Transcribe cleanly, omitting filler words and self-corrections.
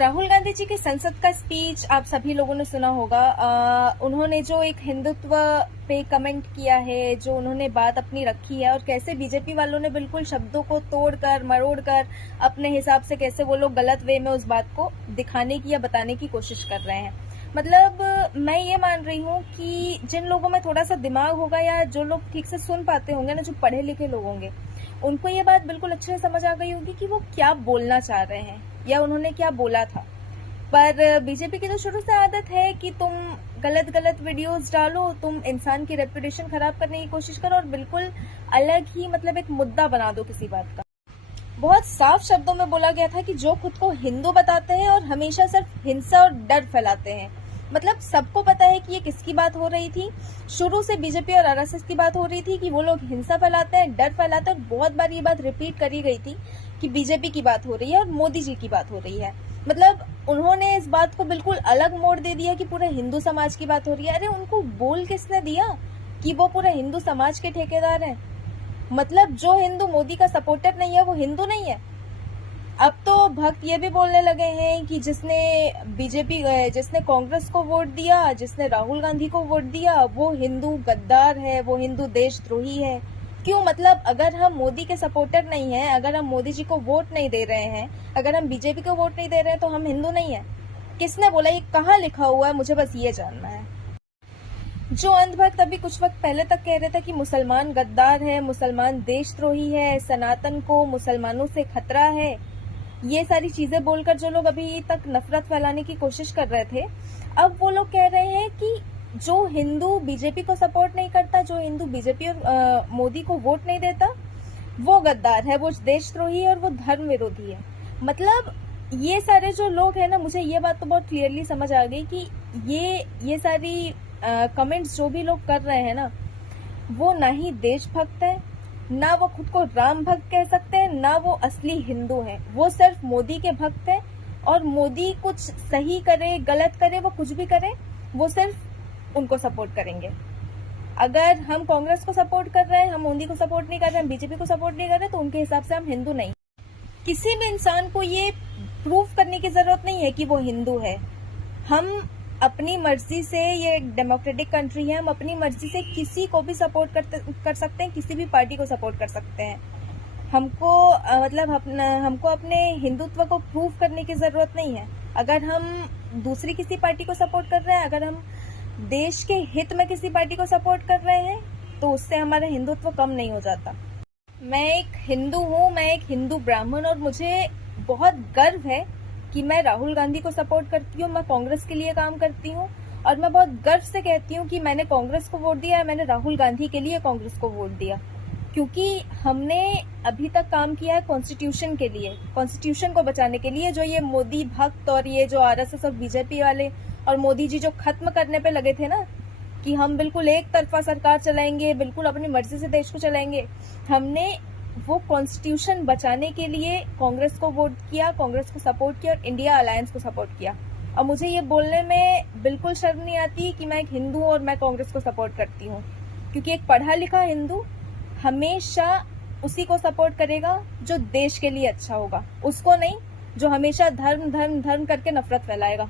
राहुल गांधी जी की संसद का स्पीच आप सभी लोगों ने सुना होगा। उन्होंने जो एक हिंदुत्व पे कमेंट किया है, जो उन्होंने बात अपनी रखी है और कैसे बीजेपी वालों ने बिल्कुल शब्दों को तोड़कर मरोड़कर अपने हिसाब से कैसे वो लोग गलत वे में उस बात को दिखाने की या बताने की कोशिश कर रहे हैं। मतलब मैं ये मान रही हूँ कि जिन लोगों में थोड़ा सा दिमाग होगा या जो लोग ठीक से सुन पाते होंगे ना, जो पढ़े लिखे लोग होंगे, उनको ये बात बिल्कुल अच्छे से समझ आ गई होगी कि वो क्या बोलना चाह रहे हैं या उन्होंने क्या बोला था। पर बीजेपी की तो शुरू से आदत है कि तुम गलत गलत वीडियोस डालो, तुम इंसान की रेपुटेशन खराब करने की कोशिश करो और बिल्कुल अलग ही मतलब एक मुद्दा बना दो किसी बात का। बहुत साफ शब्दों में बोला गया था कि जो खुद को हिंदू बताते हैं और हमेशा सिर्फ हिंसा और डर फैलाते हैं। मतलब सबको पता है कि ये किसकी बात हो रही थी। शुरू से बीजेपी और आरएसएस की बात हो रही थी कि वो लोग हिंसा फैलाते हैं, डर फैलाते हैं और बहुत बार ये बात रिपीट करी गई थी कि बीजेपी की बात हो रही है और मोदी जी की बात हो रही है। मतलब उन्होंने इस बात को बिल्कुल अलग मोड़ दे दिया कि पूरे हिंदू समाज की बात हो रही है। अरे उनको बोल किसने दिया कि वो पूरे हिंदू समाज के ठेकेदार हैं? मतलब जो हिंदू मोदी का सपोर्टर नहीं है वो हिंदू नहीं है। अब तो भक्त ये भी बोलने लगे हैं कि जिसने कांग्रेस को वोट दिया, जिसने राहुल गांधी को वोट दिया, वो हिंदू गद्दार है, वो हिंदू देशद्रोही है। क्यों? मतलब अगर हम मोदी के सपोर्टर नहीं हैं, अगर हम मोदी जी को वोट नहीं दे रहे हैं, अगर हम बीजेपी को वोट नहीं दे रहे हैं तो हम हिंदू नहीं है? किसने बोला? ये कहाँ लिखा हुआ है? मुझे बस ये जानना है। जो अंधभक्त अभी कुछ वक्त पहले तक कह रहे थे कि मुसलमान गद्दार है, मुसलमान देशद्रोही है, सनातन को मुसलमानों से खतरा है, ये सारी चीजें बोलकर जो लोग अभी तक नफरत फैलाने की कोशिश कर रहे थे, अब वो लोग कह रहे हैं कि जो हिंदू बीजेपी को सपोर्ट नहीं करता, जो हिंदू बीजेपी और मोदी को वोट नहीं देता, वो गद्दार है, वो देशद्रोही है और वो धर्म विरोधी है। मतलब ये सारे जो लोग हैं ना, मुझे ये बात तो बहुत क्लियरली समझ आ गई कि ये सारी कमेंट्स जो भी लोग कर रहे हैं ना, वो ना ही देशभक्त है, ना वो खुद को राम भक्त कह सकते हैं, ना वो असली हिंदू हैं। वो सिर्फ मोदी के भक्त हैं और मोदी कुछ सही करे गलत करे, वो कुछ भी करे, वो सिर्फ उनको सपोर्ट करेंगे। अगर हम कांग्रेस को सपोर्ट कर रहे हैं, हम मोदी को सपोर्ट नहीं कर रहे हैं, हम बीजेपी को सपोर्ट नहीं कर रहे, तो उनके हिसाब से हम हिंदू नहीं। किसी भी इंसान को ये प्रूव करने की जरूरत नहीं है कि वो हिंदू है। हम अपनी मर्जी से, ये एक डेमोक्रेटिक कंट्री है, हम अपनी मर्जी से किसी को भी सपोर्ट कर सकते हैं, किसी भी पार्टी को सपोर्ट कर सकते हैं। हमको हमको अपने हिंदुत्व को प्रूव करने की जरूरत नहीं है। अगर हम दूसरी किसी पार्टी को सपोर्ट कर रहे हैं, अगर हम देश के हित में किसी पार्टी को सपोर्ट कर रहे हैं, तो उससे हमारा हिंदुत्व कम नहीं हो जाता। मैं एक हिंदू हूँ, मैं एक हिंदू ब्राह्मण, और मुझे बहुत गर्व है कि मैं राहुल गांधी को सपोर्ट करती हूँ, मैं कांग्रेस के लिए काम करती हूँ और मैं बहुत गर्व से कहती हूँ कि मैंने कांग्रेस को वोट दिया है, मैंने राहुल गांधी के लिए कांग्रेस को वोट दिया, क्योंकि हमने अभी तक काम किया है कॉन्स्टिट्यूशन के लिए, कॉन्स्टिट्यूशन को बचाने के लिए। जो ये मोदी भक्त और ये जो आरएसएस और बीजेपी वाले और मोदी जी जो खत्म करने पे लगे थे ना कि हम बिल्कुल एक तरफा सरकार चलाएंगे, बिल्कुल अपनी मर्जी से देश को चलाएंगे, हमने वो कॉन्स्टिट्यूशन बचाने के लिए कांग्रेस को वोट किया, कांग्रेस को सपोर्ट किया और इंडिया अलायंस को सपोर्ट किया। और मुझे ये बोलने में बिल्कुल शर्म नहीं आती कि मैं एक हिंदू हूँ और मैं कांग्रेस को सपोर्ट करती हूँ, क्योंकि एक पढ़ा लिखा हिंदू हमेशा उसी को सपोर्ट करेगा जो देश के लिए अच्छा होगा, उसको नहीं जो हमेशा धर्म धर्म धर्म करके नफरत फैलाएगा।